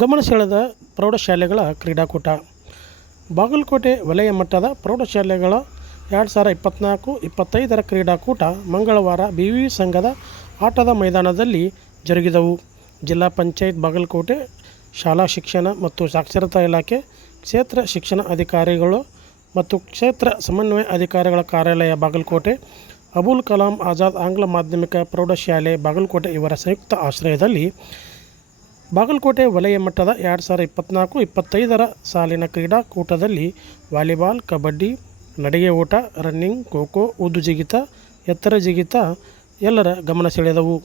ಗಮನ ಸೆಳೆದ ಪ್ರೌಢಶಾಲೆಗಳ ಕ್ರೀಡಾಕೂಟ. ಬಾಗಲಕೋಟೆ ವಲಯ ಮಟ್ಟದ ಪ್ರೌಢಶಾಲೆಗಳ 2024-25 ಕ್ರೀಡಾಕೂಟ ಮಂಗಳವಾರ BVV ಸಂಘದ ಆಟದ ಮೈದಾನದಲ್ಲಿ ಜರುಗಿದವು. ಜಿಲ್ಲಾ ಪಂಚಾಯತ್ ಬಾಗಲಕೋಟೆ, ಶಾಲಾ ಶಿಕ್ಷಣ ಮತ್ತು ಸಾಕ್ಷರತಾ ಇಲಾಖೆ, ಕ್ಷೇತ್ರ ಶಿಕ್ಷಣ ಅಧಿಕಾರಿಗಳು ಮತ್ತು ಕ್ಷೇತ್ರ ಸಮನ್ವಯ ಅಧಿಕಾರಿಗಳ ಕಾರ್ಯಾಲಯ ಬಾಗಲಕೋಟೆ, ಅಬುಲ್ ಕಲಾಂ ಆಜಾದ್ ಆಂಗ್ಲ ಮಾಧ್ಯಮಿಕ ಪ್ರೌಢಶಾಲೆ ಬಾಗಲಕೋಟೆ ಇವರ ಸಂಯುಕ್ತ ಆಶ್ರಯದಲ್ಲಿ ಬಾಗಲಕೋಟೆ ವಲಯ ಮಟ್ಟದ 2024-25 ಸಾಲಿನ ಕ್ರೀಡಾಕೂಟದಲ್ಲಿ ವಾಲಿಬಾಲ್, ಕಬಡ್ಡಿ, ನಡಿಗೆ ಓಟ, ರನ್ನಿಂಗ್, ಖೋ-ಖೋ, ಉದ್ದು ಜಿಗಿತ, ಎತ್ತರ ಜಿಗಿತ ಎಲ್ಲರ ಗಮನ ಸೆಳೆದವು.